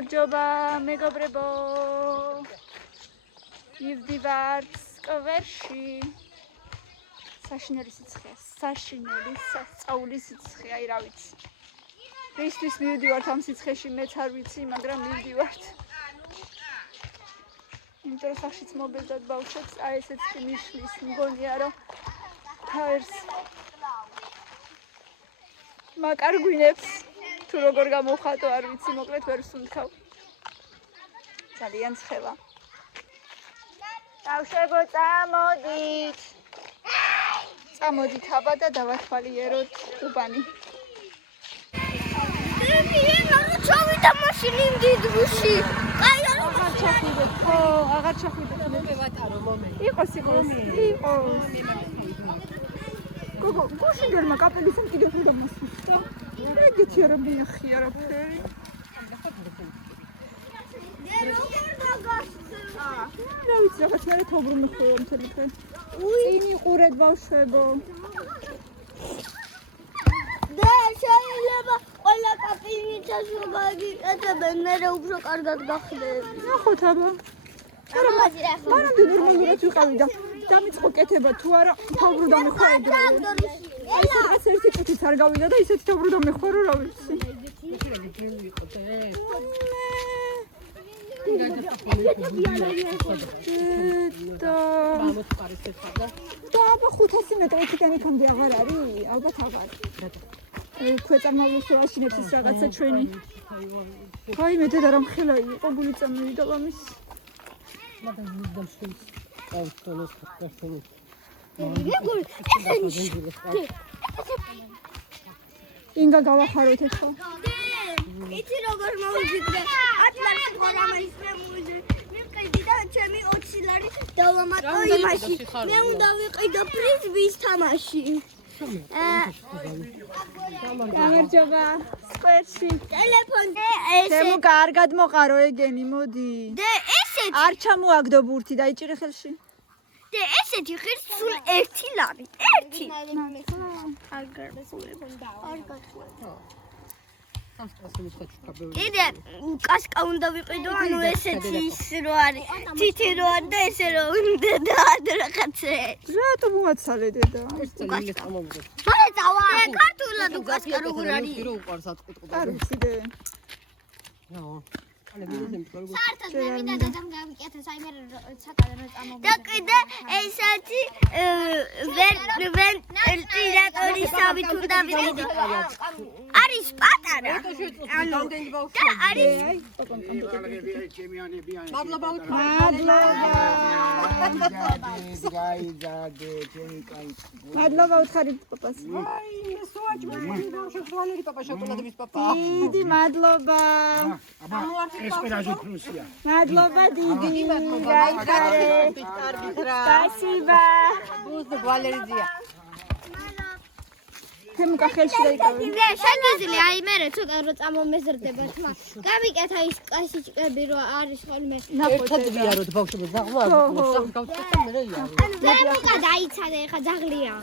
გამარჯობა მეგობრებო. მივდივართ სკვერში. საშინელი სიცხეა, საშინელი სასწაული სიცხე, აი რა ვიცი. რისთვის მივდივართ ამ სიცხეში, მეც არ ვიცი, მაგრამ მივდივართ. იმიტომ რომ სახშიც მობეზდათ ბავშვებს, აი ესეც კი მიშლის, მგონია რომ თავერს მაკარგვინებს თუ როგორ გამოვხატო არ ვიცი, მოკლედ ვერ ვსუნთქავ. ძალიან ცხელა. ბავშვებო, წამოდით. წამოდით აბა და დავათვალიეროთ უბანი. ჩავიდა მაშინი მდიდრუში. აღარ ჩახვიდეთ, ხო, აღარ ჩახვიდეთ. მოვატარო მომენტი. იყოს. გოგო, გუშინდელმა კაპელისამ კიდევ უნდა მოსვისო. ეგეთი არა მიახია რა ფერი. რა ვიცი, რაღაც მერე თობრუნ ხოლმე მთელი დღე. წინ იყურეთ ბავშვებო. და შეიძლება ყველა კაპინით ასუბაგი ეთებენ, მერე უფრო კარგად გახდები. ნახოთ აბა. მანამდე ნორმალურად ვიყავი და დამიწყო კეთება თუ არა თობრუ დამეხვედა. ეს რაღაც ერთი კეთიც არ გავიდა და ისეთი თობრუ დამეხვა რომ რა ვიცი. და აბა 500 მეტრიდან იქამდე აღარ არის? ალბათ აღარ. ქვეწარმავლის შევაშინებს ის რაღაცა ჩვენი. აი მე და რა მხელა იყო გული წამოვიდა ლამის. ინგა გავახაროთ ეხლა. იცი როგორ მოვიფიქრე? ატლასი ხორამის მემუზე. მიყიდი და ჩემი 20 ლარი დავამატო იმაში. მე უნდა ვიყიდო ფრიზბის თამაში. გამარჯობა. სკვერში. ტელეფონზე ჩემო კარგად მოყარო ეგენი, მოდი. და ესეთი არ ჩამოაგდო ბურთი, დაიჭირე ხელში. და ესეთი ღირს სულ 1 ლარი. 1. არ გაგხურება. კიდე კასკა უნდა ვიყიდო, ანუ ესეთი ის რო არის. თითი რო არის და ესე რო უნდა და რაღაცე. რატო მოაცალე დედა? მალე დავა. ქართულად უკასკა როგორ არის? არ ვიცი დე. საერთოდ მე მინდა დადამ გავიკეთე საიმერ ცოტა წამო. და კიდე ესეთი ვენტილატორისავით უნდა ვიყიდო. არის პატარა. ანუ და არის მადლობა უთხარი პაპას. დიდი მადლობა. მადლობა დიდი. გაიხარეთ. Спасибо. თემუკა ხელში დაიკავე. მე შეგიძლია აი მე ცოტა რო წამომეზრდება თმა. გავიკეთა ის კლასიკები რო არის ხოლმე. ერთად ვიაროთ ბავშვები, ზაღვა აქვს. ანუ ზემუკა დაიცადე ხა ძაღლია.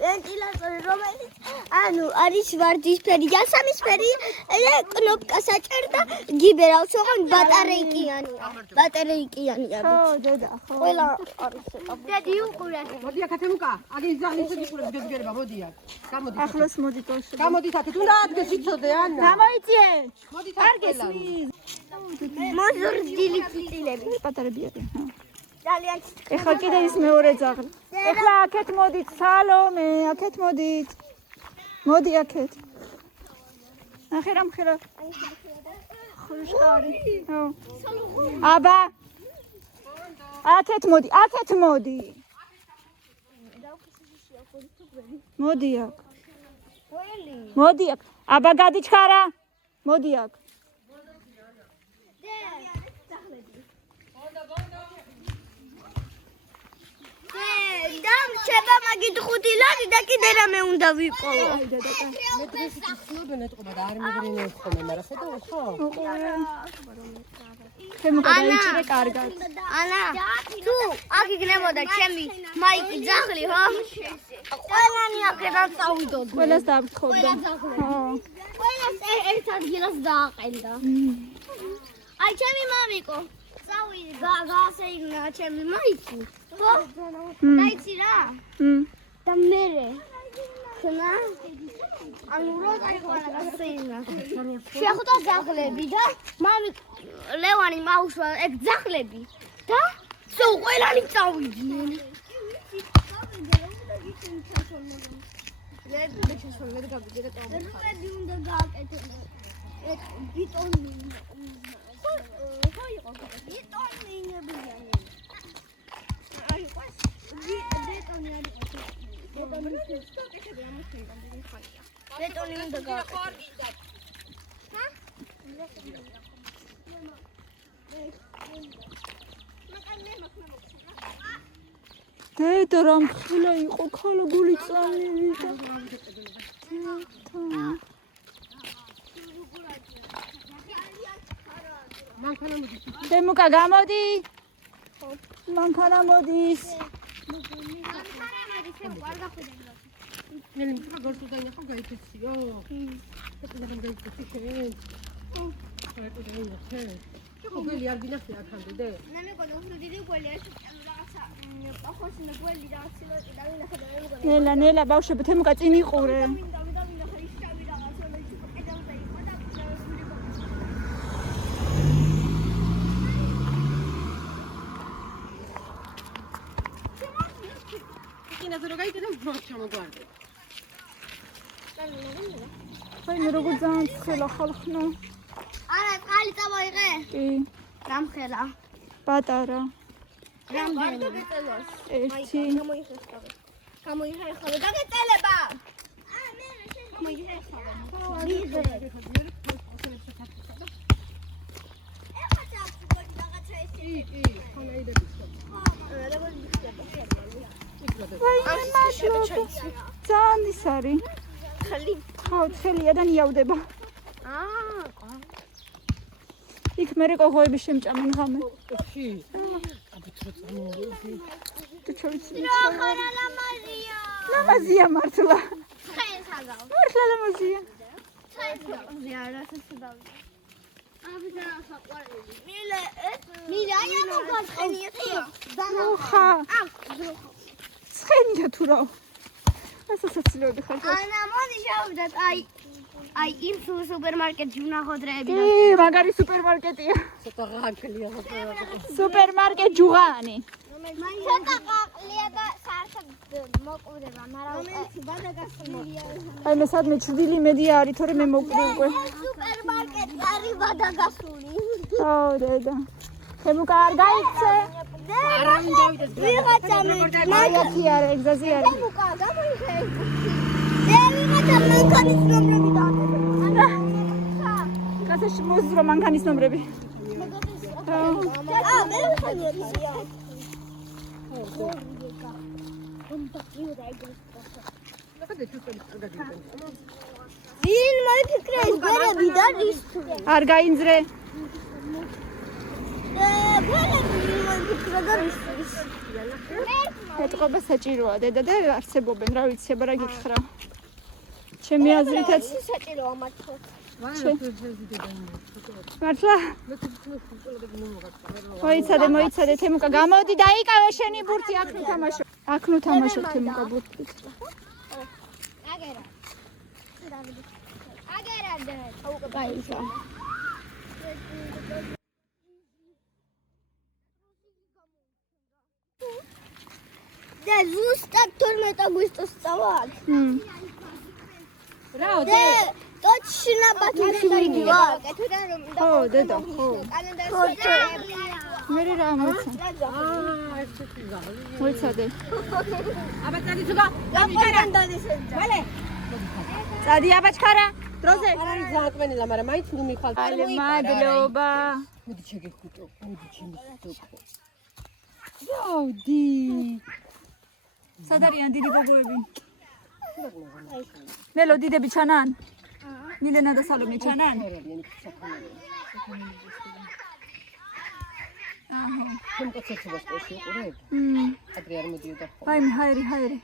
ვენტილატორი რომელიც ანუ არის ვარდისფერი, ჯანსამისფერი და კნოპკას აჭერდა გიბერავს, ხან ბატარეიკიანია. ბატარეიკიანია. ხო, დედა, ხო. ყველა არის ეტაპი. დედი უყურე. მოდი აქ თემუკა, აგე ზაღლი ისე იყურებს გეზგერება, მოდი აქ. გამოდი. ახლოს მოდით ბავშვები. გამოდით აქ, უნდა ადგეს იცოდე ანა. გამოიწიე. მოდით არ აქ ყველა. გესმის. მოზრდილი ფიტილები. პატარები არის. ძალიან ეხლა კიდე ის მეორე ძაღლი. ეხლა აქეთ მოდით, სალომე, აქეთ მოდით. მოდი აქეთ. ნახე რა მხელა. ხუშყარი. ხო. აბა. აქეთ მოდი, აქეთ მოდი. მოდი აქ. მოდი აქ. აბა გადიჩქარა. მოდი აქ. დამრჩება მაგით 5 ლარი და კიდე რამე უნდა ვიყოლო. ნეტყობა და არ მიგრინებს ხოლმე, მაგრამ ხედავ ხო? თემუკა დაიჭირე კარგად. ანა, თუ აქ იქნებოდა ჩემი მაიკი ძაღლი, ხო? ყველანი აქედან წავიდოდი. ყველას დააფრთხობდა. ხო. ყველას ერთ ადგილას დააყენდა. აი ჩემი მამიკო, წავიდი გაასეირნა ჩემი მაიცი. ხო? მაიცი რა? და მე ხნა ანუ რო გაასეირნა. შეხვდა ძაღლები და მამი ლევანი მაუშვა ეგ ძაღლები და სულ ყველანი წავიდნენ. მე გავიდი და წავიდი უნდა გააკეთებინა. ეგ ბიტონი. ხო იყო ბიტონი ნებიანი. აი ყავს ბიტონი არის. ბიტონი შევკეთებია მოსწონდა ხალხია. ბიტონი უნდა გააკეთო. ჰა? დედა რომ ხილა იყო ქალა გული წამივიდა. დემუკა გამოდი. მანქანა მოდის. ნელი მითხრა გორსუდა ინახო გაიქეციო. ხეთიდან გაიქეცი შენ. ხეთო დაინახე. შეხო გველი არ გინახე აქამდე და. ნამე გონო უფრო დიდი გველი ეს რაღაცა პახოსინა გველი რაღაცა დავინახე და ვიგო. ნელა ბავშვები თემუკა წინ იყურე. კინაზე რო გაიგე და უფრო ჩამოგვარდე. აი მე როგორ ძალიან ცხელა ხალხნა. არა, წყალი წავიღე. კი. რამხელა. პატარა. რამდენი გეწელოს? ერთი. გამოიხეხავე. დაგეწელება. მე შენ გამოიხეხავე. მიდრე. ეხლა წავიდი რაღაცა ესე. კი, ხონაიდების. ძალიან ის არის. ხალი. ხო, ცხელია ნიავდება. იქ მე ყოღოები შემჭამენ ღამე. კი. აბიტრო წამოვიდი. თუ ჩავიცი. ხარა ლამაზია. ლამაზია მართლა. ხენსაგავ. მართლა ლამაზია. ხენსაგავ. რასაც მირა აი მოგაწყენია ხა ცხენია თუ რა ასასაცილოები ხარ ანა მოდი შევდეთ აი იმ სუპერმარკეტში ვნახოთ კი მაგარი სუპერმარკეტია ცოტა ღაკლია სუპერმარკეტ ჯუღანი ცოტა ყაყლია და საერთოდ მოკვდება მაგრამ ბადაგასულია აი მე სადმე ჩრდილი მედია არის თორე მე მოკვდი უკვე სუპერმარკეტი არის ბადაგასული ო დედა თემუკა არ გაიქცე არა დავიდეს ვიღაცა მაიათი არა ეგზაზი არის თემუკა გამოიხე ვიღაცა მანქანის ნომრები დააკეთე კაცაში მოზრო მანქანის ნომრები მე ვხანია ვინ მოიფიქრე ეს ბერები და რისთვის არ გაინძრე ბერები მოიფიქრე და რისთვის ეთყობა საჭიროა დედა და არსებობენ რა ვიცი აბა რა გიხრა ჩემი აზრითაც საჭიროა მართლა მართლა მოიცადე თემუკა გამოდი დაიკავე შენი ბურთი აქ ნუ თამაშობ თემუკა ბურთით აგერა გაიცა და ზუსტად 12 აგვისტოს წავალ რაო და точно ბათუმში ვარ ხო დედა ხო მე რა მოიცა მოიცადე აბა წადი ცუდა ვალე წადი აბაჩქარა დროზე არ არის ზააკმენილა მაგრამ მაინც ნუ მიხვალ ალე მადლობა მოდი შეგეხუტო მოდი ჩემი სოკო დაუდი სად არიან დიდი გოგოები ნელო დიდები ჩანან მილენა და სალომე ჩანან აჰა ხომ კაცებს სპეციალ უყურებ ადრე არ მოდიოდა ხო ჰაირი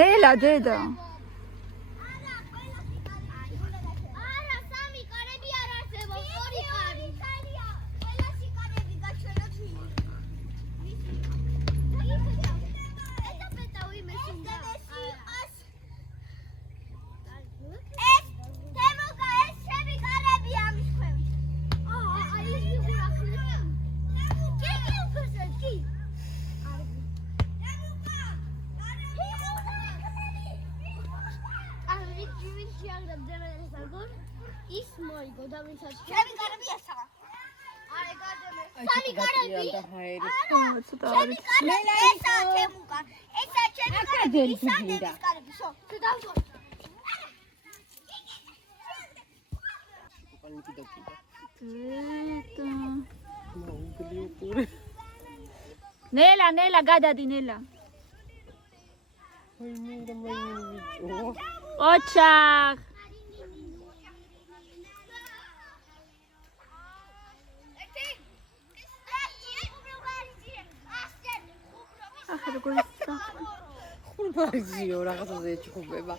ნელა დედა არა, სამი კარები არ არსებობს, ორი კარი. ყველასი კარები გაჩვენოთ. ეს პეტავი მესუნდა. ეს თემოგა ეს ჩემი კარები ამის ქვევით. აი ეს ვიღურახლებ. კი უკაზე კი. ის მოიგო და ვინც არის ჩემი კარები ასაა. აი გადამე. სამი კარები. ცოტა არის ესა თემუგა. ესა ჩემი კარები. ისანდების კარები. შო, თუ დავშო. ნელა გადადი ნელა ოჩახ ახლა როგორ ხურბაზიო რაღაცაზე ჭუბება.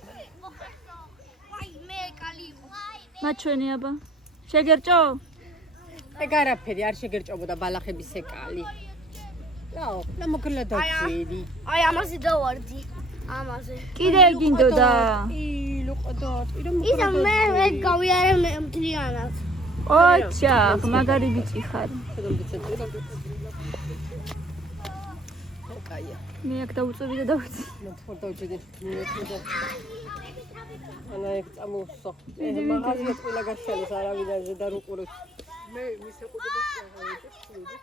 აი მე კალი. მაჩვენი აბა შეგერჭო ეგ არაფერი არ შეგერჭობოდა ბალახების ეკალი. რაო, მოკლა დავწიდი. აი ამაზე დავარდი. ამაზე. კიდე გინდოდა ისა მე გავიარე მთლიანად. ოჩახ მაგარი ბიჭი ხარ კაია. მე აქ დავუწევი და დავუწევი მოთხოვ დავჭედი. ანა ეგ წამოვსო. მაღაზია ყველა გაშალეს არავიდანზე და რუყურებს. მე მისე ყუდებს აღავიდებს.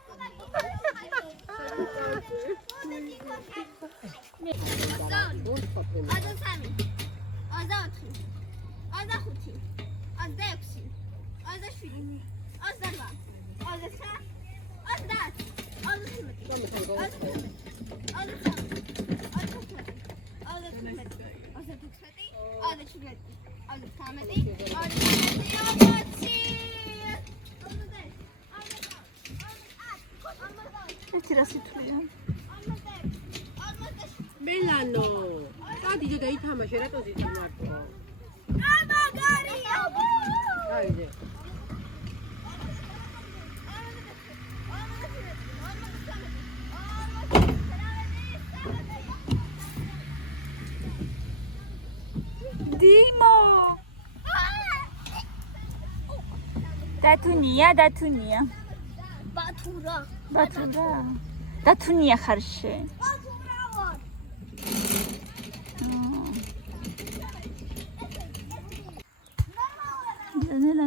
ერთი რა სიტყვია მელანო წადიდე და ითამაშე რატო ზიდი მარტო აიდე დიმო დათუნია ბათურა დათუნია ხარშე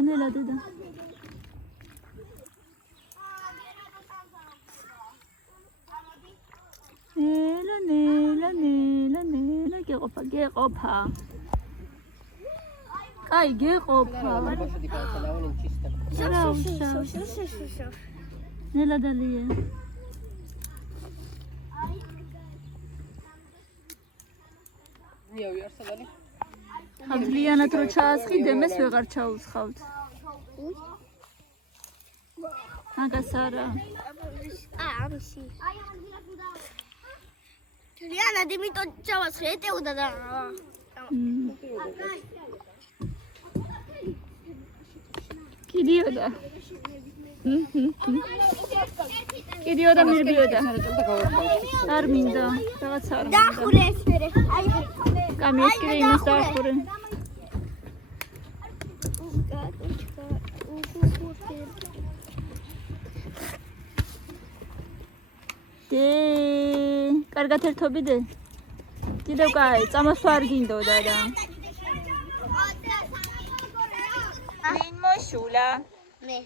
ნელა დედა ნელა გეყოფა კაი გეყოფა ნელა დალია ნიავი არსებალი ხალიანად რო ჩაასხიდე მეს ვეღარ ჩაუსხავთ მაგას არა ამისი ლიანად იმიტომ ჩავასხე ეტეოდა და კიდიოდა მირბიოდა არ მინდა რაღაც არ მინდა დახურე ეს მერე აი კამის კიდე იმას დახურე დე კარგად ერთობიდე კიდევ კაი წამოსვა არ გინდოდა და ვინ მოშულა მე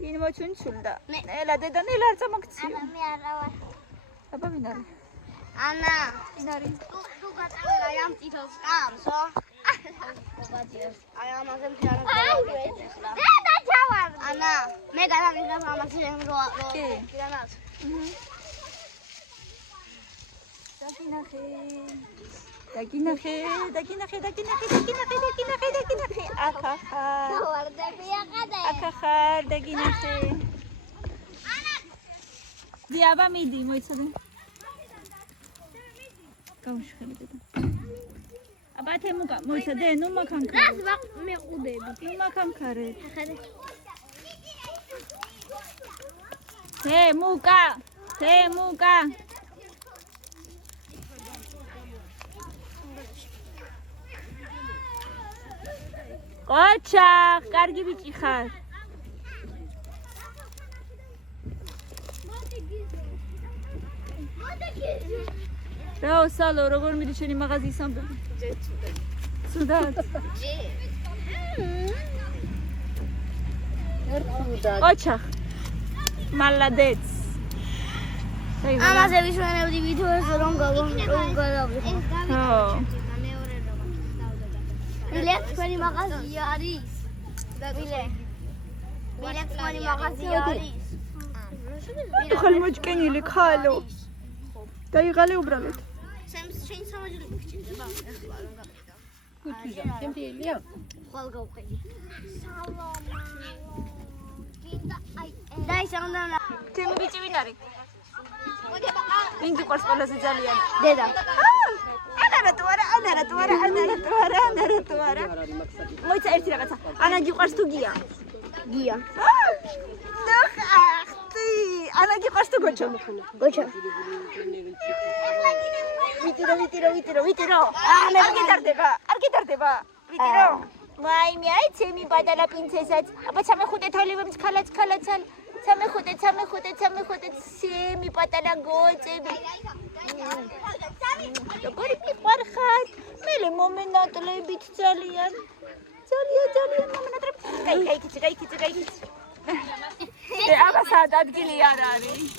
ვინ მოჩუნჩულდა ნელა დედა ნელა არ წამოქციო მე არა ვარ აბა ვინ არის ანა ვინ არის თუ გაწევდა ამ ტიტულს კამსო აი ამაზე მთლიანად გავაკეთე და ჩავარ ანა მე გადავიღებ ამაზე რო მთლიანად დაგინახე ახახარ დაგინახე დიაბა მიდი მოიცადე გამშველი დედა აბა თემუკა მოიცა დე ნუ მაქანქარე რას მეყუდები ნუ მაქანქარე ხედე თემუკა ოჩახ კარგი ბიჭი ხარ რაო სალო როგორ მიდი შენი მაღაზიის ამბები სუდად ოჩახ მალადეც ამაზე ვისვენებდი ვითოეს რომ გავავიწყო მილეთ თქვენი მაღაზია არის მილეთ თქვენი მაღაზია არის თუ ხალ მოჭკენილი ხალო დაიღალე უბრალოდ შენ სამაჯული გიჩნდება ახლა რომ გაკეთე გუთვიზა შემთხვევია ხვალ გავყიდი დაი სამდანა თემი ბიჭი ვინ არის ვინ გიყვარს ყველაზე ძალიან დედა ანარა თუ არა მოიცა ერთი რაღაცა ანა გიყვარს თუ გია გია ნახახტი ანა გიყვარს თუ გოჩო გოჩა ვიტირო ანა არ გიტარდება ვიტირო მაიმე აი ჩემი ბადალა პრინცესაც აბა 3-5 თოლებიც ქალაცალ 3-5 ჩემი პატარა გოწები როგორი მიყარხარ მელე მომენატრებით ძალიან მომენატრებით გაიქიცი აბა სად ადგილი არ არის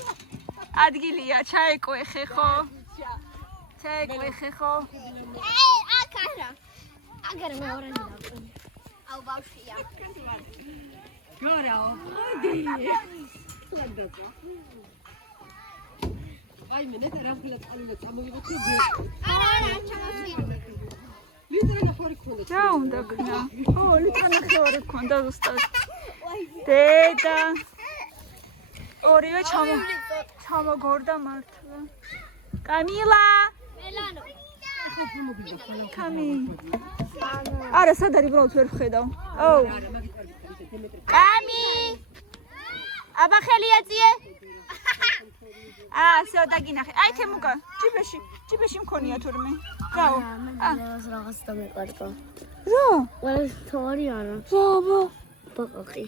ადგილია ჩაეკვეხე ხო აგარ მეორე დავყო აუ ბავშვია გორაო ხოდი ლანდაცა აი მე ნეტა რა ფლაც ყალულა წამოვიღოთ არა ჩამოსვირი ლიტრი ნახევარი ქონდა რა უნდა ქნა ლიტრი ნახევარი ქონდა ზუსტად დედა ორივე ჩამოგორდა მართლა კამილა ელანო კამი არა სად არის უბრალოდ ვერ ვხედავ აუ კამი აბა ხელი აწიე ასო დაგინახე აი თემუკა ჭიბეში მქონია თურმე რაო რაღაც დამეყარდა რა ყველა თოარი არა ბაბა ბაკაკი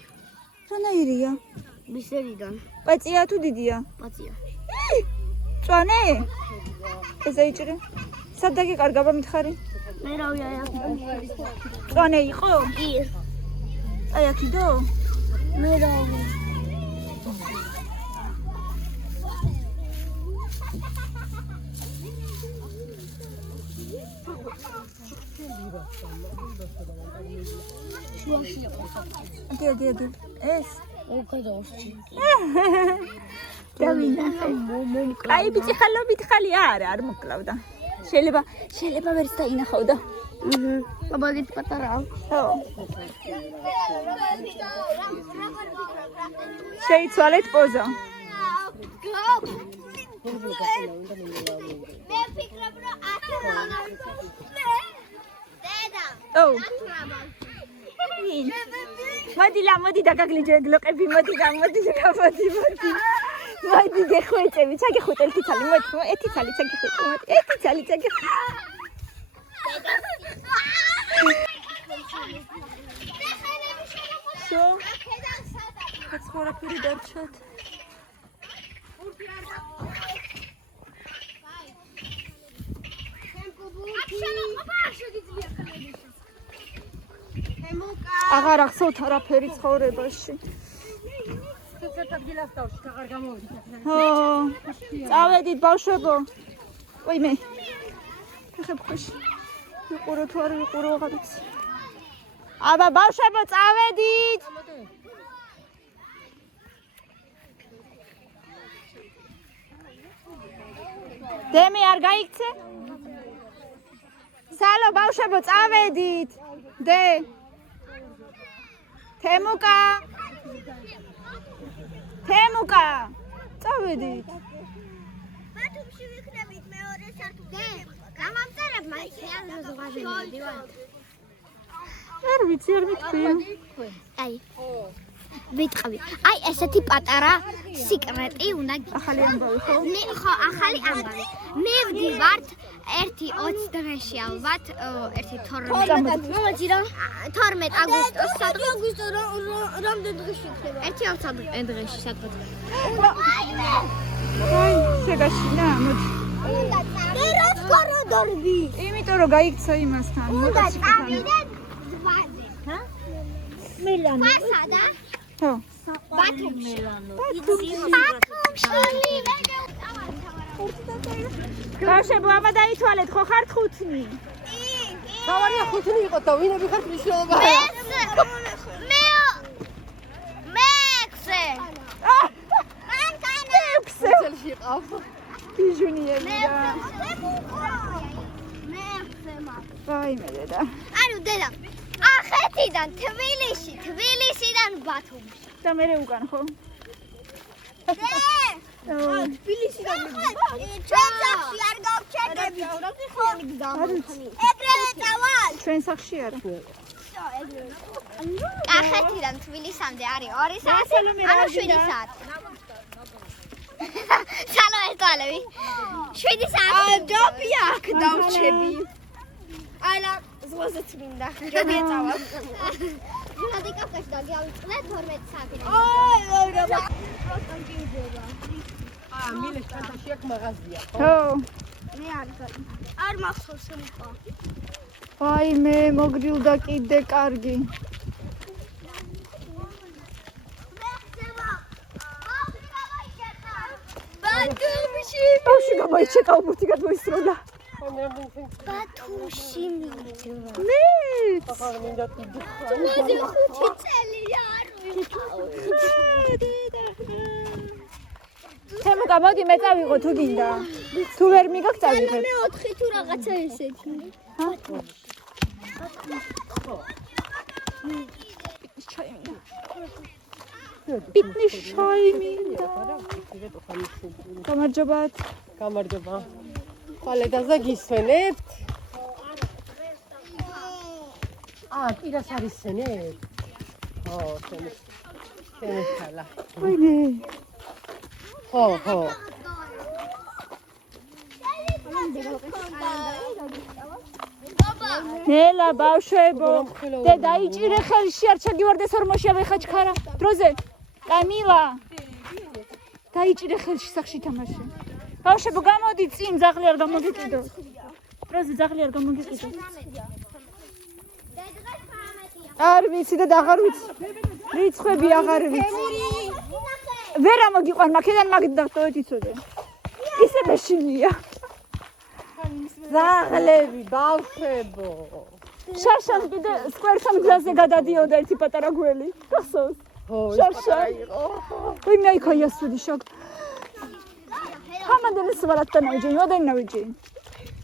რანაირია მისერიდან პაწია თუ დიდია პაწია წვანე ესე იჭრე სად დაგეკარგა მითხარი მე რავია წვანე იყო კი აი აქიდო მე რავია აგი ეს უკადავსი დავინახე აი ბიჭი ხალობით ხალი არ მოკლავდა შეიძლება ვერც დაინახავდა აბაგით პატარაა ხო შეიცვალეთ პოზა მე ფიქრობ რომ დედა ოუ მოდი დაგაგლიჯე გლოყები მოდი გეხვეწები ჩაგეხვეწ ერთი ცალი მოდი ერთი ცალი ჩაგეხვეწ ერთი ცალი ჩაგეხვეწ შო ხაცხოვრაფერი დარჩათ აღარ ახსოვთ არაფერი ცხოვრებაში. ხო, წავედით ბავშვებო. ვაიმე. ხებ ხოში. ვიყურო თუ არ ვიყურო აღარც. აბა ბავშვებო წავედით. დემი არ გაიქცე? სალო ბავშვებო წავედით. დე თემუკა წავედით ბათუმში ვიქნებით მეორე სართულზე გამამწერებმა არ ვიცი არ მითქვია. აი. ვიტყვი. აი ესეთი პატარა სიკრეტი უნდა ახალი ამბავი ხო? ხო, ახალი ამბავი. მე ვდივართ 1-20 დღეში ალბათ, 1-12. მომაჯი რა? 12 აგვისტოს სადღაც. აგვისტო რამდენ დღეში ხდება? 1-20 დღეში სადღაც. აი, შეგაშინა, მოდი. მე რა სკოროდორბი? იმიტომ რომ გაიქცა იმასთან, მოტოციკლთან. ჰა? მილანო. ფასადა? ხო. ბათუმში. ბავშვებო, ამა დაითვალეთ, ხო ხართ ხუთნი? გავარია ხუთნი იყო და ვინები ხართ მნიშვნელობა. მეექვსე. მეექვსე. წელში ყავ. ბიჟუნიები და მეექვსე მაგ. ვაიმე დედა. ანუ დედა, ახეთიდან თბილისიდან ბათუმში. და მე უკან ხო? თბილისიდან ჩვენ სახში არ გავჩერდები. ეგრევე წავალ. ჩვენ სახში არა. ახეთიდან თბილისამდე არის 2 საათი, ანუ 7 საათი. სალო ერთვალები. 7 საათი. დაბია აქ დავჩები. ალა ზღვაზე წმინდა. ჯობია წავალ. ვიღადი კაფეში დაგიავიწყდა 12 საათი. რა. მილეს კანტაში აქ მაღაზია. ხო. მე არ მახსოვს მიყო. ვაიმე, მოგდილდა კიდე კარგი. ბათუმში. ბავშვი გამოიჩეკა უბუთი გადმოისროლა. ბათუმში მივიდა. მე ახლა მინდა კიდე. მოდი 5 წელი არ ვიყავ. თემო გამოდი მე წავიღო თუ გინდა. თუ ვერ მიგაქ წავიღე. მე 4 თუ რაღაცა ესეთი. პიტნის შაი მინდა. გამარჯობათ. გამარჯობა. ხვალედაზე გისვენებთ? პირას არის სვენებთ? ხო, სვენებთ ხალა. ვაიმე. ხო. ნელა ბავშვებო. დე დაიჭირე ხელში არ ჩაგივარდეს ორმოში აბეხა ჩქარა. დროზე. კამილა. დაიჭირე ხელში სახში თამაში. ბავშვებო გამოდი წინ ძაღლი არ გამოგიყიდო. დროზე ძაღლი არ გამოგიყიდო. არ ვიცი და აღარ ვიცი. რიცხვები აღარ ვიცი. ვერა მოგიყვან მაქედან მაგდავტოეთ იცოდე. ისე მეშინია. ზაღლები, ბავშვებო. შარშან კიდე სკვერთან გზაზე გადადიოდა ერთი პატარა გველი. გახსოვს? ხო, შარშა. ვინ მეიქოია სუდი შოკ. ხამადენ სვალატ ნაუჯი, ვადენ ნაუჯი.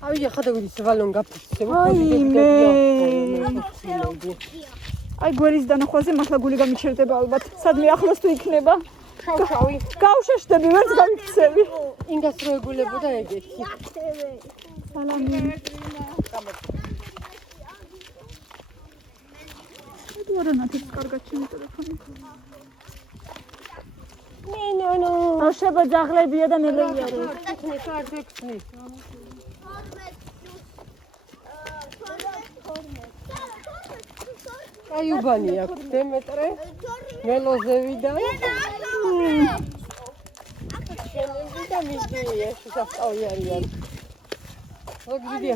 აი, ხადა გიდის ვალონ გაფიცე. ვაიმე. აი გვერის დანახვაზე მართლა გული გამიჩერდება ალბათ. სადმე ახლოს თუ იქნება. შავშავი. გავშეშდები, ვერც გამიქცევი. ინგას რო ეგულებოდა ეგეთი. სალამი. დუარანათებს კარგად ჩემი ტელეფონი. ნო. ბავშვებო ძაღლებია და ნელეიარე. ხნი. აი უბანი აქვს დემეტრე. მელოზევიდან. და მისდია შესაძლოა არიან. როგორია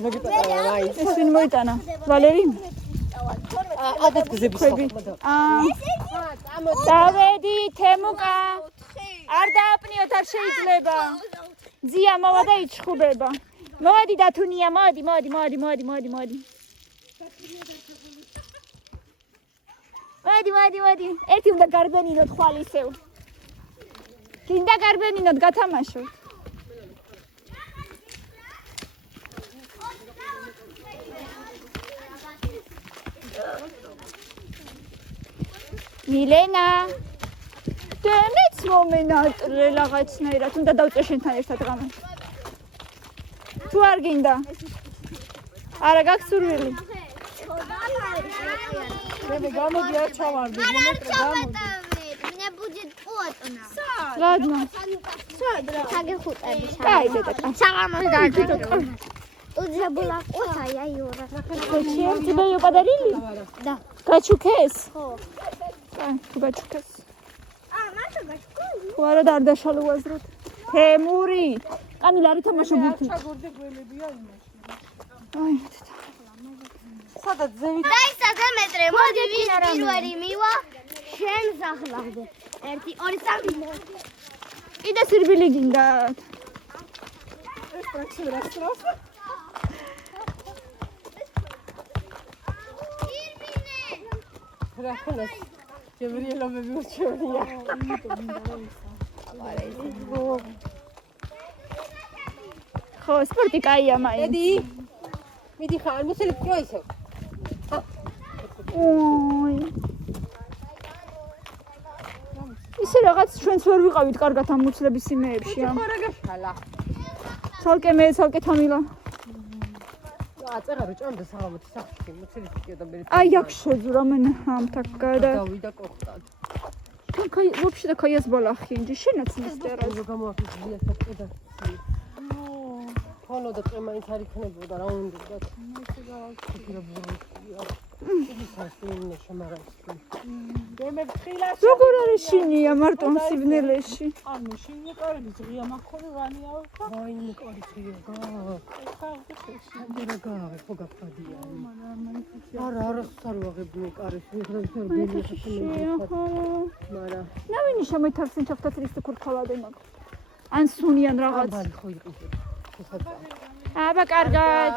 აი. ეს ვინ მოიტანა? ვალერი? ადათ გზების ხოხმოდა. დავედი თემუკა. არ დააპნიოთ არ შეიძლება. ძია მოვა და იჩხუბება. მოდი დათუნია, მოდი. მოდი. ერთი უნდა გარბენინოთ ხვალისევ. გინდა გარბენინოთ გათამაშოთ. მილენა დემეც მომენატრე რაღაცნაირად უნდა დავწე შენთან ერთად ღამე. თუ არ გინდა არა გაქვს სურვილი. მე გამოდი არ ჩავარდი მომეტრე გამოდი Мне будет плотно. Ладно. Таги хутები. Кай, дедка. Сагамось дадо. Тут же была кота, я ее Зачем? Тебе ее подарили? Да. Гачукес? Ხო. Кай, гачукес. მაშა გაშკოლი. თუ არა დარდაშალო უაზროთ. თემური. კამილა არ ითამაშო ბურთით. ჩაგორდი გველებია იმაში აი, სადაც ზევით დაი სანტიმეტრე, მოდი ვის პირველი მივა შენ სახლამდე. 1 2 3. კიდე სირბილი გინდა. ეს პრაქტიკულად სწრაფ რა ჯებრიელობები ურჩევნია ხო, სპორტი კაია მაინც. ედი მიდი ხარ მოსელებ კი ისე ოი. ისე რაღაც ჩვენც ვერ ვიყავით კარგად ამ მუცლების იმეებში. ხარა გაშალა ცალკე მე, ცალკე თამილა. აწერა რო ჭამდა საღამოთი სახში მოსელებ კი და მე Ai, jak шоძურა მენ ამ თაკადა. დავიდა კოხტად Кай, вообще такая збалахი, ინჯი შენაც მისტერა. რო გამოაფიქრია საკედა ხონო და წემაინც არ იქნებოდა რა უნდა და როგორ არის შინია მარტო ამ სიბნელეში? ანუ შინია კარგი ზღია მაქონე ვანიაო ხა ვაინი კარგია გაა ხო გაფადია არა არ ვაღებდი კარის მარა ნავინი შემოითავსენ ჩახტათრის ქურქალადე მაგ. ან სუნიან რაღაც. აბალი ხო იყიდე ხოხაცა აბა კარგად.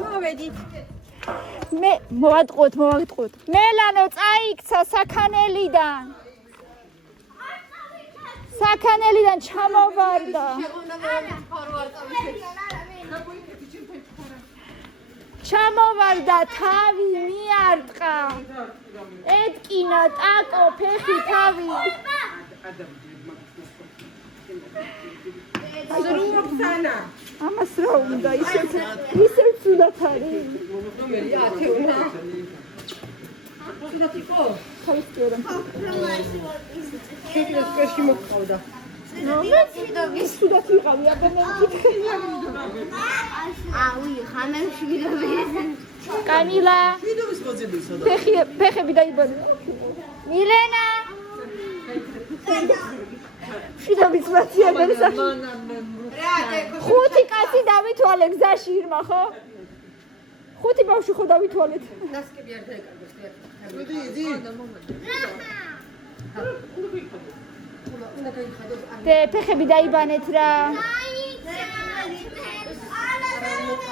მოვედით მე მოვატყოთ. მელანო წაიქცა საქანელიდან. საქანელიდან ჩამოვარდა. ჩამოვარდა თავი მიარტყა. ეთკინა ტაკო ფეხი თავი. ზრუობსანა ამას რა უნდა ისე ცუდად არის. რომელი ათეუნა ცუდად იყო ხალისკერა. შეკრეს პერში მოყავდა ცუდად ვიყავი აბა მე მკითხე. აუი, ხამენ შვიდობი. კამილა ფეხები დაიბადა. მილენა შვიდობის მაციანები სახში. ხუთი კაცი დავითვალე გზაში ირმა ხო? ხუთი ბავშვი ხო დავითვალეთ. ნასკები არ დაეკარგოს ფეხები დაიბანეთ რა.